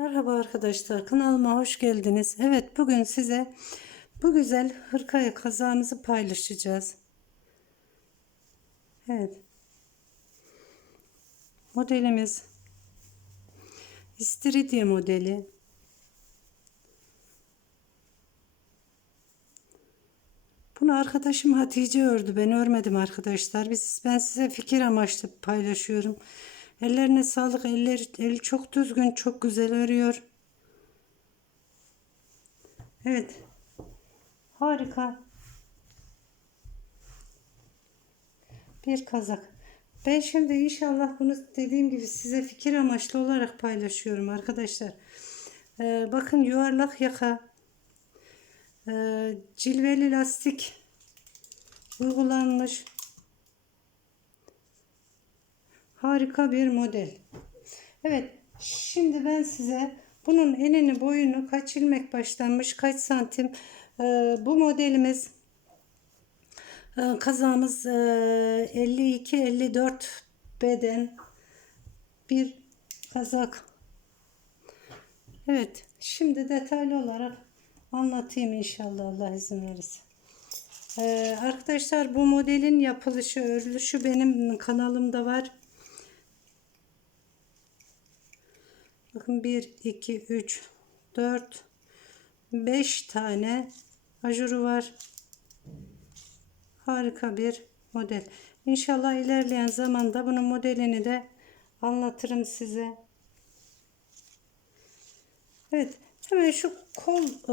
Merhaba arkadaşlar kanalıma hoş geldiniz. Evet bugün size bu güzel hırkayı kazağımızı paylaşacağız. Evet. Modelimiz İstiridye modeli. Bunu arkadaşım Hatice ördü. Ben örmedim arkadaşlar. Biz, ben size fikir amaçlı paylaşıyorum. Ellerine sağlık. Eller, eli çok düzgün, çok güzel örüyor. Evet. Harika. Bir kazak. Ben şimdi inşallah bunu dediğim gibi size fikir amaçlı olarak paylaşıyorum arkadaşlar. Ee, bakın yuvarlak yaka. Ee, cilveli lastik uygulanmış. Harika bir model. Evet. Şimdi ben size bunun enini boyunu kaç ilmek başlanmış kaç santim Ee, bu modelimiz ee, kazağımız 52-54 beden bir kazak. Evet. Şimdi detaylı olarak anlatayım inşallah Allah izin verirse. Ee, arkadaşlar bu modelin yapılışı, örülüşü benim kanalımda var. Bakın 1, 2, 3, 4, 5 tane ajuru var. Harika bir model. İnşallah ilerleyen zamanda bunun modelini de anlatırım size. Evet. Hemen şu kol e,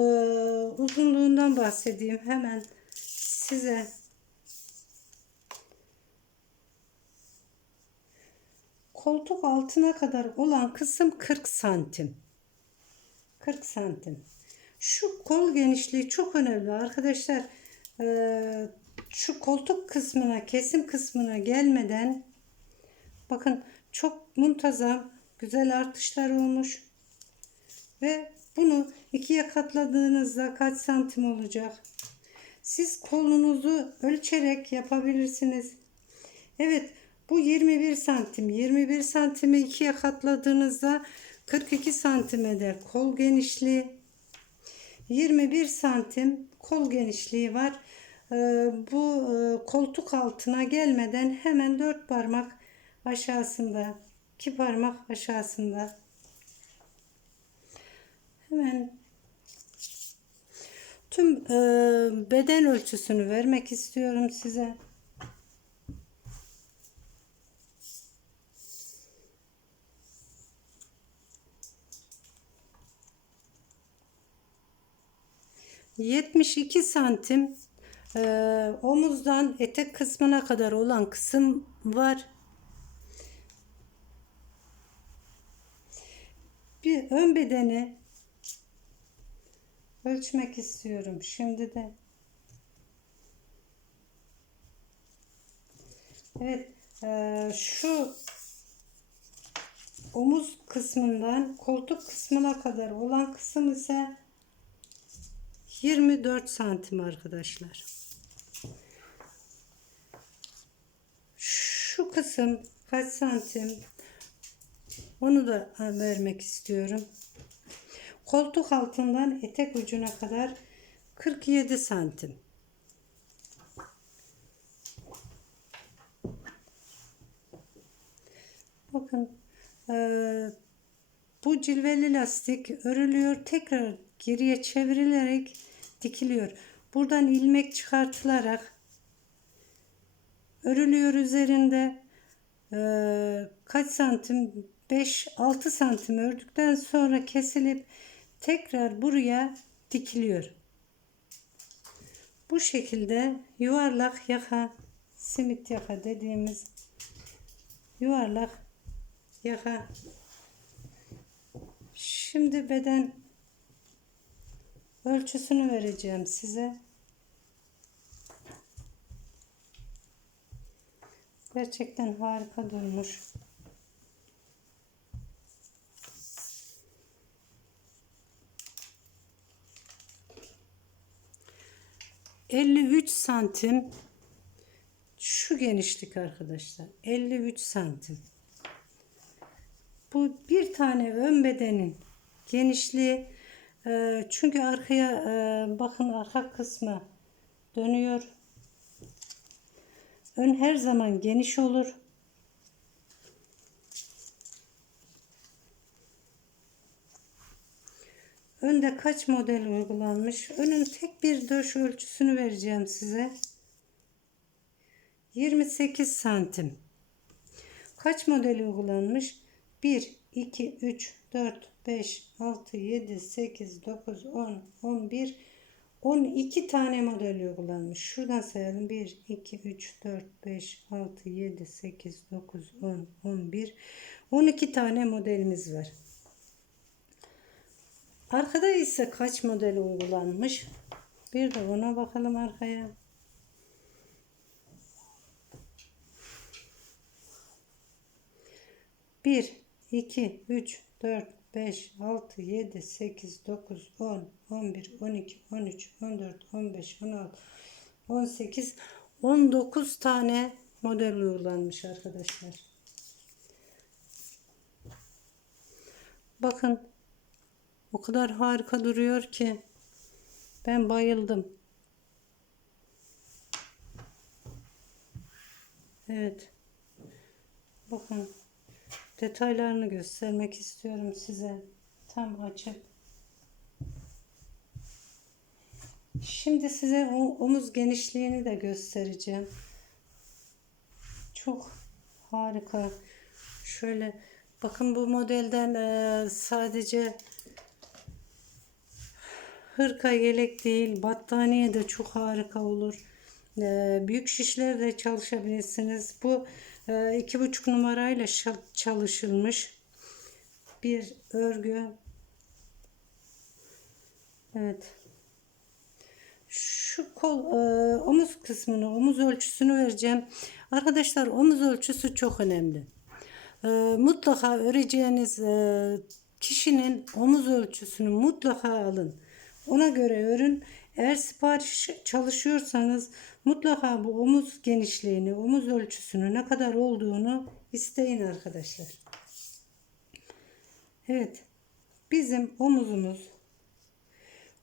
uzunluğundan bahsedeyim. Hemen size. Koltuk altına kadar olan kısım 40 santim. 40 santim. Şu kol genişliği çok önemli arkadaşlar. Ee, şu koltuk kısmına, kesim kısmına gelmeden bakın çok muntazam, güzel artışlar olmuş. Ve bunu ikiye katladığınızda kaç santim olacak? Siz kolunuzu ölçerek yapabilirsiniz. Evet bu 21 santim. 21 santimi ikiye katladığınızda 42 santim eder. Kol genişliği 21 santim kol genişliği var. Ee, bu e, koltuk altına gelmeden hemen 4 parmak aşağısında 2 parmak aşağısında hemen tüm e, beden ölçüsünü vermek istiyorum size. Yetmiş iki santim e, omuzdan etek kısmına kadar olan kısım var. Bir ön bedeni ölçmek istiyorum şimdi de. Evet, e, şu omuz kısmından koltuk kısmına kadar olan kısım ise 24 santim arkadaşlar. Şu kısım kaç santim? Onu da vermek istiyorum. Koltuk altından etek ucuna kadar 47 santim. Bakın eee, bu cilveli lastik örülüyor. Tekrar geriye çevrilerek dikiliyor. Buradan ilmek çıkartılarak örülüyor üzerinde eee, kaç santim 5-6 santim ördükten sonra kesilip tekrar buraya dikiliyor. Bu şekilde yuvarlak yaka simit yaka dediğimiz yuvarlak yaka şimdi beden ölçüsünü vereceğim size. Gerçekten harika durmuş. ...53 santim... ...şu genişlik arkadaşlar... ...53 santim... Bu bir tane ön bedenin genişliği e, çünkü arkaya e, bakın arka kısmı dönüyor. Ön her zaman geniş olur. Önde kaç model uygulanmış? Önün tek bir döş ölçüsünü vereceğim size. 28 santim. Kaç model uygulanmış? 1, 2, 3, 4, 5, 6, 7, 8, 9, 10, 11, 12 tane model uygulanmış. Şuradan sayalım. 1, 2, 3, 4, 5, 6, 7, 8, 9, 10, 11, 12 tane modelimiz var. Arkada ise kaç model uygulanmış? Bir de ona bakalım arkaya. Bir, iki, üç, dört, beş, altı, yedi, sekiz, dokuz, on, on bir, on iki, on üç, on dört, on beş, on altı, on sekiz, on dokuz tane model uygulanmış arkadaşlar. Bakın o kadar harika duruyor ki ben bayıldım. Evet. Bakın detaylarını göstermek istiyorum size. Tam açık. Şimdi size omuz genişliğini de göstereceğim. Çok harika. Şöyle bakın bu modelden eee, sadece hırka yelek değil battaniye de çok harika olur. Ee, büyük şişlerde çalışabilirsiniz. Bu e, iki buçuk numarayla çalışılmış bir örgü. Evet. Şu kol e, omuz kısmını, omuz ölçüsünü vereceğim. Arkadaşlar omuz ölçüsü çok önemli. E, mutlaka öreceğiniz kişinin omuz ölçüsünü mutlaka alın. Ona göre örün. Eğer sipariş çalışıyorsanız mutlaka bu omuz genişliğini, omuz ölçüsünü ne kadar olduğunu isteyin arkadaşlar. Evet. Bizim omuzumuz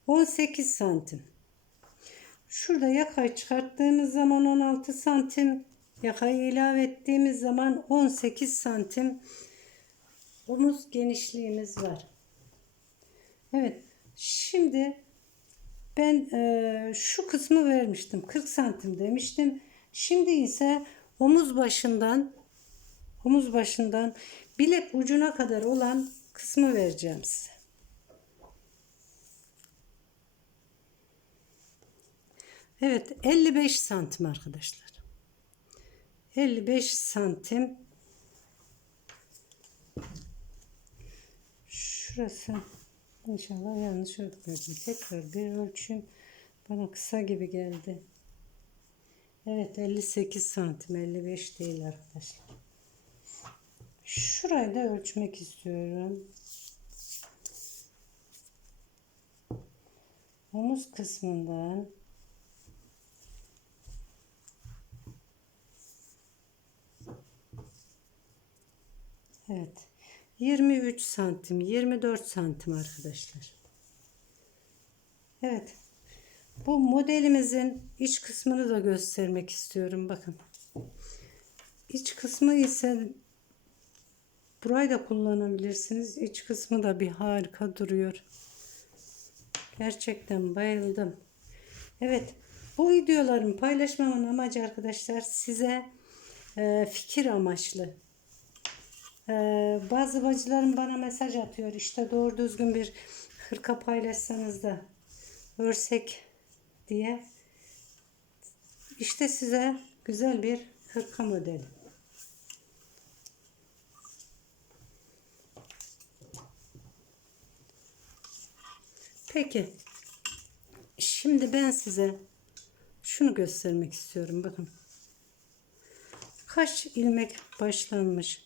18 santim. Şurada yakayı çıkarttığımız zaman 16 santim, yakayı ilave ettiğimiz zaman 18 santim omuz genişliğimiz var. Evet. Şimdi ben e, şu kısmı vermiştim. 40 santim demiştim. Şimdi ise omuz başından omuz başından bilek ucuna kadar olan kısmı vereceğim size. Evet 55 santim arkadaşlar. 55 santim. Şurası İnşallah yanlış ölçmedim. Tekrar bir ölçüm. Bana kısa gibi geldi. Evet 58 santim 55 değil arkadaşlar. Şurayı da ölçmek istiyorum. Omuz kısmından Evet. 23 santim, 24 santim arkadaşlar. Evet. Bu modelimizin iç kısmını da göstermek istiyorum. Bakın. İç kısmı ise burayı da kullanabilirsiniz. İç kısmı da bir harika duruyor. Gerçekten bayıldım. Evet. Bu videolarımı paylaşmamın amacı arkadaşlar size e, fikir amaçlı ee, bazı bacılarım bana mesaj atıyor. İşte doğru düzgün bir hırka paylaşsanız da örsek diye. İşte size güzel bir hırka modeli. Peki. Şimdi ben size şunu göstermek istiyorum. Bakın. Kaç ilmek başlanmış.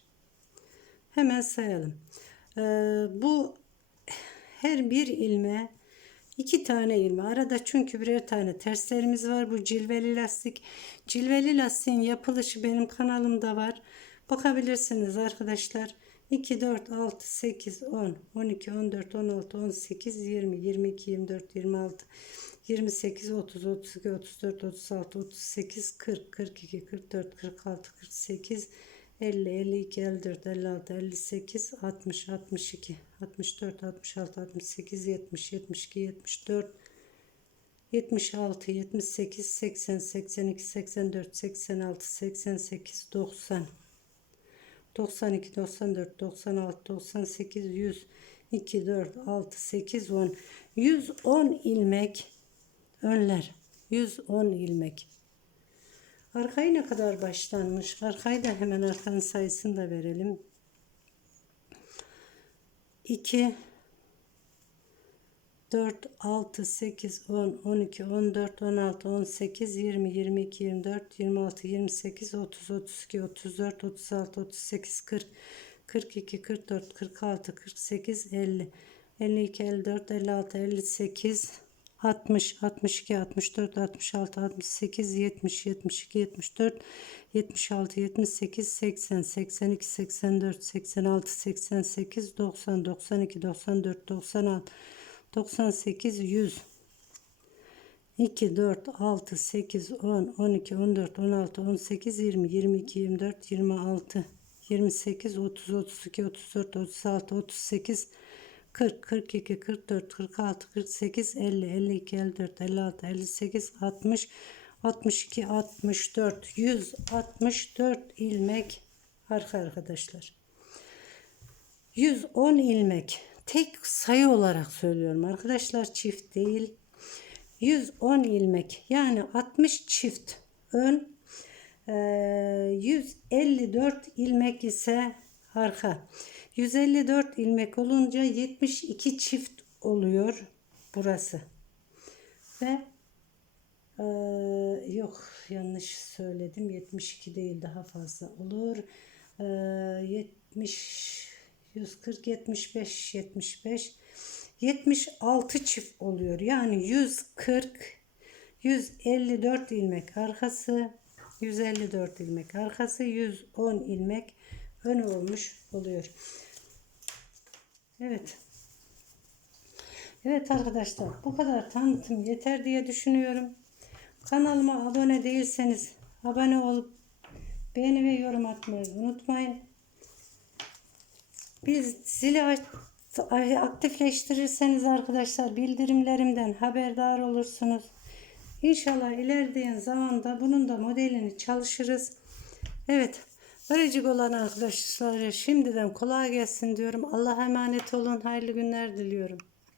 Hemen sayalım. Ee, bu her bir ilme iki tane ilme. Arada çünkü birer tane terslerimiz var. Bu cilveli lastik. Cilveli lastiğin yapılışı benim kanalımda var. Bakabilirsiniz arkadaşlar. 2, 4, 6, 8, 10, 12, 14, 16, 18, 20, 22, 24, 26, 28, 30, 32, 34, 36, 38, 40, 42, 44, 46, 48, 50, 52, 54, 56, 58, 60, 62, 64, 66, 68, 70, 72, 74, 76, 78, 80, 82, 84, 86, 88, 90, 92, 94, 96, 98, 100, 2, 4, 6, 8, 10. 110 ilmek önler. 110 ilmek. Arkayı ne kadar başlanmış? Arkayı da hemen arkanın sayısını da verelim. 2 4, 6, 8, 10, 12, 14, 16, 18, 20, 22, 24, 26, 28, 30, 32, 34, 36, 38, 40, 42, 44, 46, 48, 50, 52, 54, 56, 58, 60, 62, 64, 66, 68, 70, 72, 74, 76, 78, 80, 82, 84, 86, 88, 90, 92, 94, 96, 98, 100. 2, 4, 6, 8, 10, 12, 14, 16, 18, 20, 22, 24, 26, 28, 30, 32, 34, 36, 38, 40, 42, 44, 46, 48, 50, 52, 54, 56, 58, 60, 62, 64, 164 ilmek arka arkadaşlar. 110 ilmek. Tek sayı olarak söylüyorum arkadaşlar çift değil. 110 ilmek yani 60 çift ön eee, 154 ilmek ise arka. 154 ilmek olunca 72 çift oluyor burası. Ve eee, yok yanlış söyledim 72 değil daha fazla olur. Eee, 70 140 75 75 76 çift oluyor. Yani 140 154 ilmek arkası 154 ilmek arkası 110 ilmek ön olmuş oluyor. Evet. Evet arkadaşlar bu kadar tanıtım yeter diye düşünüyorum. Kanalıma abone değilseniz abone olup beğeni ve yorum atmayı unutmayın. Bir zili aktifleştirirseniz arkadaşlar bildirimlerimden haberdar olursunuz. İnşallah ilerleyen zamanda bunun da modelini çalışırız. Evet. Örecek olan arkadaşlara şimdiden kolay gelsin diyorum. Allah'a emanet olun. Hayırlı günler diliyorum.